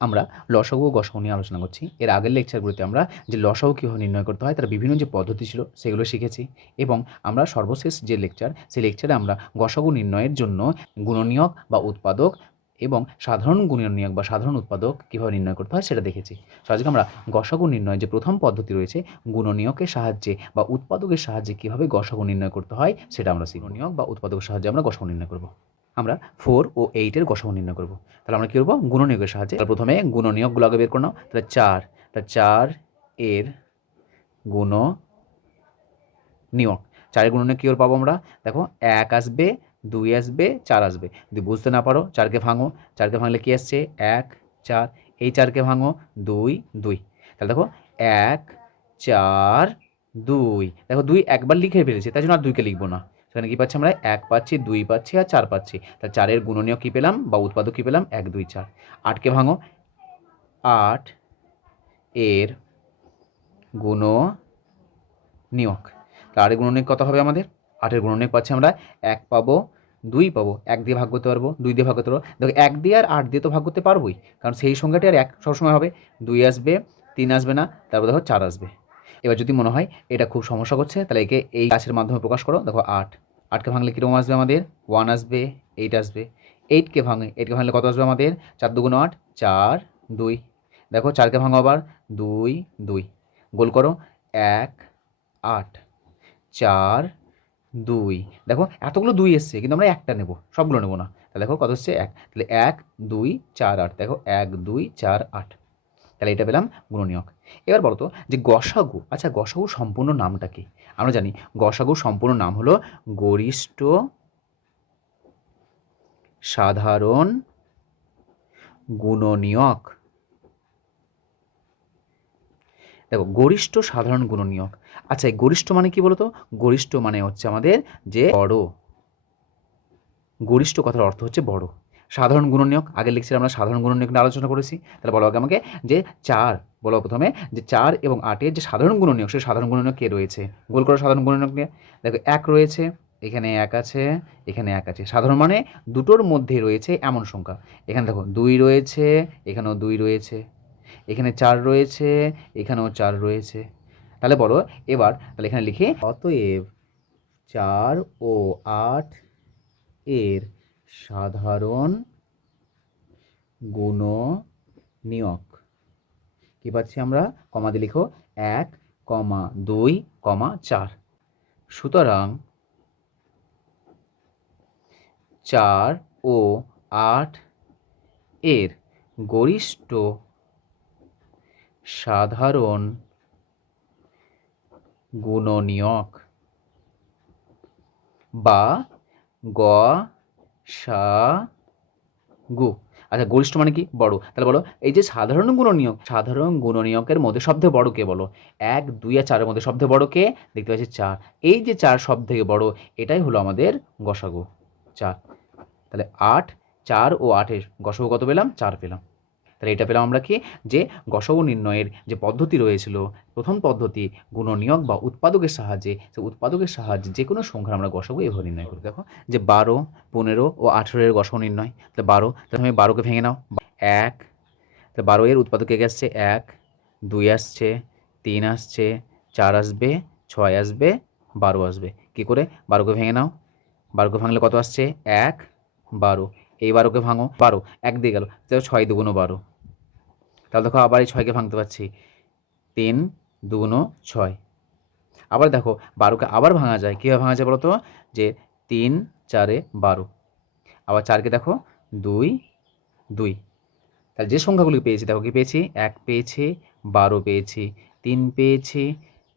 আমরা লসাগু ও গসাগু নিয়ে আলোচনা করছি। এর আগের লেকচারগুলোতে আমরা যে লসাগু কীভাবে নির্ণয় করতে হয়, তার বিভিন্ন যে পদ্ধতি ছিল, সেগুলো শিখেছি এবং আমরা সর্বশেষ যে লেকচার সেই লেকচারে আমরা গসাগু নির্ণয়ের জন্য গুণনীয়ক বা উৎপাদক এবং সাধারণ গুণনীয়ক বা সাধারণ উৎপাদক কীভাবে নির্ণয় করতে হয় সেটা দেখেছি। তো আজকে আমরা গসাগু নির্ণয়ের যে প্রথম পদ্ধতি রয়েছে, গুণনীয়কের সাহায্যে বা উৎপাদকের সাহায্যে কীভাবে গসাগু নির্ণয় করতে হয়, সেটা আমরা শিখব বা উৎপাদকের সাহায্যে আমরা গসাগু নির্ণয় করব। আমরা ফোর ও এইটের গসাগু নির্ণয় করব। তাহলে আমরা কী করব? গুণনীয়কের সাহায্যে। প্রথমে গুণনীয়কগুলো আগে বের করে নাও। তাহলে চার। তাহলে চার এর গুণ নিয়োগ চারের গুণনীয়ক কী পাবো আমরা? দেখো, এক আসবে, দুই আসবে, চার আসবে। যদি বুঝতে না পারো, চারকে ভাঙো। চারকে ভাঙলে কী আসছে? এক, চার। এই চারকে ভাঙো, দুই দুই। তাহলে দেখো, এক, চার, দুই। দেখো, দুই একবার লিখে ফেলেছি, তাই জন্য আর দুইকে লিখব না। সেখানে কী পাচ্ছি আমরা? এক পাচ্ছি, দুই পাচ্ছি আর চার পাচ্ছি। তাহলে চারের গুণনীয় কী পেলাম? বা উৎপাদক কী পেলাম? এক, দুই, চার। আটকে ভাঙো। আট এর গুণ তাহলে আটের গুণনীয়ক কত হবে আমাদের? আটের গুণনীয়ক পাচ্ছি আমরা এক পাবো, দুই পাবো। এক দিয়ে ভাগ করতে পারব, দুই দিয়ে ভাগ করতে পারব। দেখো, এক দিয়ে আর আট দিয়ে তো ভাগ করতে পারবোই। কারণ সেই সংখ্যাটি আর এক সবসময় হবে। দুই আসবে, তিন আসবে না। তারপর দেখো, চার আসবে। এবার যদি মনে হয় এটা খুব সমস্যা করছে, তাহলে একে এই গাছের মাধ্যমে প্রকাশ করো। দেখো আট। আটকে ভাঙলে কীরকম আসবে আমাদের? ওয়ান আসবে এইট আসবে। এইটকে ভাঙে এইটকে ভাঙলে কত আসবে আমাদের? চার দুগুণ আট, চার দুই। দেখো চারকে ভাঙো আবার, দুই দুই। গোল করো, এক, আট, চার, দুই। দেখো এতগুলো দুই এসছে, কিন্তু আমরা একটা নেব, সবগুলো নেব না। তাহলে দেখো কত হচ্ছে? এক। তাহলে এক, দুই, চার, আট। দেখো এক, দুই, চার, আট। তাহলে এটা পেলাম গুণনীয়ক। এবার বলতো যে গসাগু আচ্ছা গসাগু সম্পূর্ণ নামটা কি? আমরা জানি গসাগু সম্পূর্ণ নাম হলো গরিষ্ঠ, সাধারণ, গুণনীয়ক। দেখো, গরিষ্ঠ, সাধারণ, গুণনীয়ক। আচ্ছা এই গরিষ্ঠ মানে কি বলতো? গরিষ্ঠ মানে হচ্ছে আমাদের যে বড়। গরিষ্ঠ কথার অর্থ হচ্ছে বড়। সাধারণ গুণনীয়ক আগের লেকচারে আমরা সাধারণ গুণনীয়ক নিয়ে আলোচনা করেছি, তাহলে বলো আগে আমাকে যে চার, বলো প্রথমে যে চার এবং আটের যে সাধারণ গুণনীয়ক সেই সাধারণ গুণনীয়ক কে রয়েছে? গোল করো সাধারণ গুণনীয়ক নিয়ে। দেখো, এক রয়েছে, এখানে এক আছে, এখানে এক আছে। সাধারণ মানে দুটোর মধ্যে রয়েছে এমন সংখ্যা। এখানে দেখো, দুই রয়েছে, এখানেও দুই রয়েছে, এখানে চার রয়েছে, এখানেও চার রয়েছে। তাহলে বলো, এবার তাহলে এখানে লিখি, অতএব চার ও আট এর সাধারণ গুণ নিয়ক কী পাচ্ছি আমরা? কমা দিয়ে লিখো এক, কমা দুই, কমা চার। সুতরাং চার ও আট এর গরিষ্ঠ সাধারণ গুণনীয়ক বা গ সা গু। আচ্ছা গরিষ্ঠ মানে কি? বড়। তাহলে বলো, এই যে সাধারণ গুণনীয়ক, সাধারণ গুণনীয়কের মধ্যে সবথেকে বড় কে বলো? এক, দুই আর চারের মধ্যে সবথেকে বড় কে? দেখতে পাচ্ছি চার। এই যে চার সব থেকে বড়, এটাই হলো আমাদের গসাগু। চার। তাহলে আট, চার ও আটের গসাগু কত পেলাম? চার পেলাম। তাহলে এটা পেলাম আমরা কি? যে গসাগু নির্ণয়ের যে পদ্ধতি রয়েছিল, প্রথম পদ্ধতি গুণনীয়ক বা উৎপাদকের সাহায্যে সে উৎপাদকের সাহায্যে যে কোনো সংখ্যার আমরা গসাগু এভাবে নির্ণয় করি। দেখো, যে বারো, পনেরো ও আঠেরোর গসাগু নির্ণয়। তাহলে বারো, তাহলে আমি বারোকে ভেঙে নাও। এক, তাহলে বারো এর উৎপাদক এগে আসছে? এক, দুই আসছে, তিন আসছে, চার আসবে, ছয় আসবে, বারো আসবে। কি করে? বারোকে ভেঙে নাও। বারোকে ভাঙলে কত আসছে? এক, বারো। এই বারোকে ভাঙো। বারো, এক দিয়ে গেল। তাহলে ছয় দুগুণো বারো। তাহলে দেখো আবার এই ছয়কে ভাঙতে পারছি। তিন দুগুণো ছয়। আবার দেখো বারোকে আবার ভাঙা যায়। কীভাবে ভাঙা যায় বলো তো? যে তিন চারে বারো। আবার চারকে দেখো দুই দুই। তাহলে যে সংখ্যাগুলি পেয়েছি, দেখো কি পেয়েছি? এক পেয়েছি, বারো পেয়েছি, তিন পেয়েছি,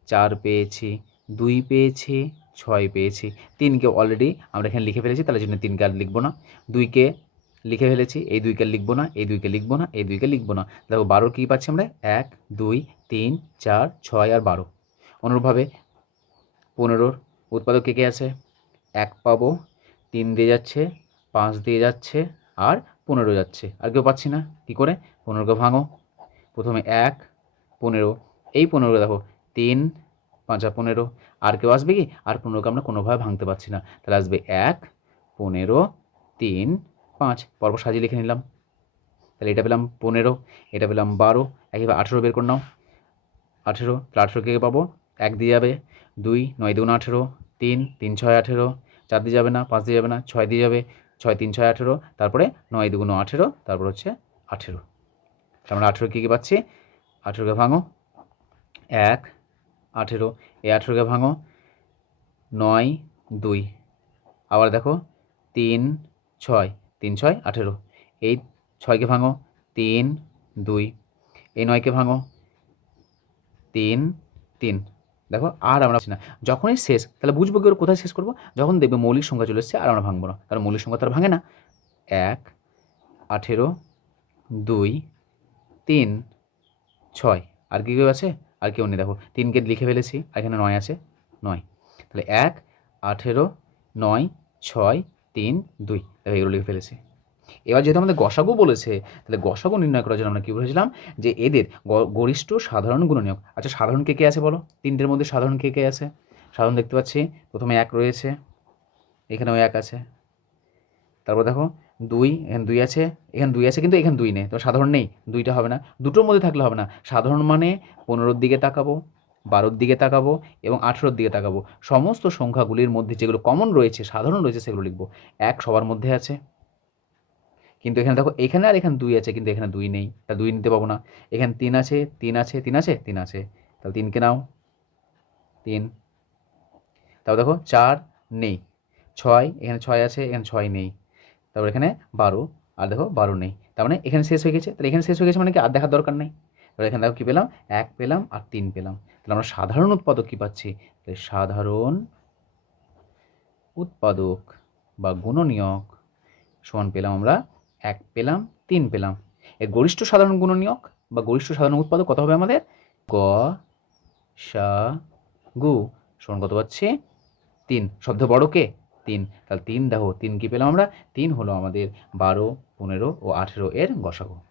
চার পেয়েছি, দুই পেয়েছি ছয় পেয়েছি। তিনকে অলরেডি আমরা এখানে লিখে ফেলেছি, তাহলে জন্য তিনকে আর লিখব না। দুইকে লিখে ফেলেছি, এই দুইকে লিখব না, এই দুইকে লিখব না, এই দুইকে লিখব না। দেখো বারোর কী পাচ্ছি আমরা? এক, দুই, তিন, চার, ছয় আর বারো। অনুরূপভাবে পনেরোর উৎপাদক কে কে আছে? এক পাবো, তিন দিয়ে যাচ্ছে, পাঁচ দিয়ে যাচ্ছে, আর পনেরো যাচ্ছে। আর কেউ পাচ্ছি না? কী করে? পনেরোকে ভাঙো। প্রথমে এক, পনেরো। এই পনেরো দেখো, তিন পাঁচা পনেরো। আর কেউ আসবে কি? আর পনেরোকে আমরা কোনোভাবে ভাঙতে পারছি না। তাহলে আসবে এক, পনেরো, তিন, পাঁচ। পরপর সাজিয়ে লিখে নিলাম। তাহলে এটা পেলাম পনেরো, এটা পেলাম বারো। একইভাবে আঠেরো বের করে নাও। আঠেরো, তাহলে আঠেরো কে পাবো? এক দিয়ে যাবে। দুই, নয় দুগুণ আঠেরো। তিন তিন ছয় আঠেরো। চার দিয়ে যাবে না, পাঁচ দিয়ে যাবে না, ছয় দিয়ে যাবে। ছয়, তিন ছয় আঠেরো। তারপরে নয় দুগুণ আঠেরো। তারপর হচ্ছে আঠেরো। আমরা আঠেরো কী কী পাচ্ছি? আঠেরোকে ভাঙো। এক আঠেরো, এই আঠেরোকে ভাঙো। নয়, দুই। আবার দেখো, তিন, ছয়। তিন, ছয়, আঠেরো। এই ছয়কে ভাঙো। তিন, দুই। এই নয়কে ভাঙো। তিন তিন। দেখো, আর আমরা না। যখনই শেষ, তাহলে বুঝব কি ওর কোথায় শেষ করব? যখন দেখবে মৌলিক সংখ্যা চলে এসছে, আর আমরা ভাঙবো না। কারণ মৌলিক সংখ্যা তার ভাঙে না। এক, আঠেরো, দুই, তিন, ছয়। আর কী কেউ আছে? আর কেউ নেই। দেখো তিনকে লিখে ফেলেছি, আর এখানে নয় আছে, নয়। তাহলে এক, আঠেরো, নয়, ছয়, তিন, দুই। দেখো, এগুলো লিখে ফেলেছি। এবার যেহেতু আমাদের গসাগু বলেছে, তাহলে গসাগু নির্ণয় করার জন্য আমরা কী বলেছিলাম যে এদের গরিষ্ঠ সাধারণ গুণনীয়ক। আচ্ছা সাধারণ কে কে আছে বলো? তিনটের মধ্যে সাধারণ কে কে আছে? সাধারণ দেখতে পাচ্ছি, প্রথমে এক রয়েছে, এখানেও এক আছে। তারপর দেখো দুই, এখানে দুই আছে, এখানে দুই আছে কিন্তু এখানে দুই নেই। তো সাধারণ নেই, দুইটা হবে না। দুটোর মধ্যে থাকলে হবে না। সাধারণ মানে পনেরোর দিকে তাকাবো, বারোর দিকে তাকাবো এবং আঠেরোর দিকে তাকাবো। সমস্ত সংখ্যাগুলির মধ্যে যেগুলো কমন রয়েছে, সাধারণ রয়েছে, সেগুলো লিখব। এক সবার মধ্যে আছে। কিন্তু এখানে দেখো, এখানে আর এখানে দুই আছে, কিন্তু এখানে দুই নেই। তা দুই নিতে পাবো না। এখানে তিন আছে তিন আছে তিন আছে তিন আছে। তাহলে তিনকে নাও। তিন। তাও দেখো, চার নেই। ছয়, এখানে ছয় আছে, এখানে ছয় নেই। তারপর এখানে বারো, আর দেখো বারো নেই। তার মানে এখানে শেষ হয়ে গেছে। তাহলে এখানে শেষ হয়ে গেছে মানে কি? আর দেখার দরকার নেই। তাহলে এখানে দেখো কী পেলাম? এক পেলাম আর তিন পেলাম। তাহলে আমরা সাধারণ উৎপাদক কী পাচ্ছি? তাহলে সাধারণ উৎপাদক বা গুণনীয়ক সমান পেলাম আমরা এক পেলাম, তিন পেলাম। এর গরিষ্ঠ সাধারণ গুণনীয়ক বা গরিষ্ঠ সাধারণ উৎপাদক কত হবে আমাদের? গ সা গু সমান কত পাচ্ছি? তিন। শব্দ বড় কে? তিন, তাহলে তিন দেখো তিন কি পেলাম আমরা? তিন হলো আমাদের বারো, পনেরো ও আঠেরো এর গসাগু।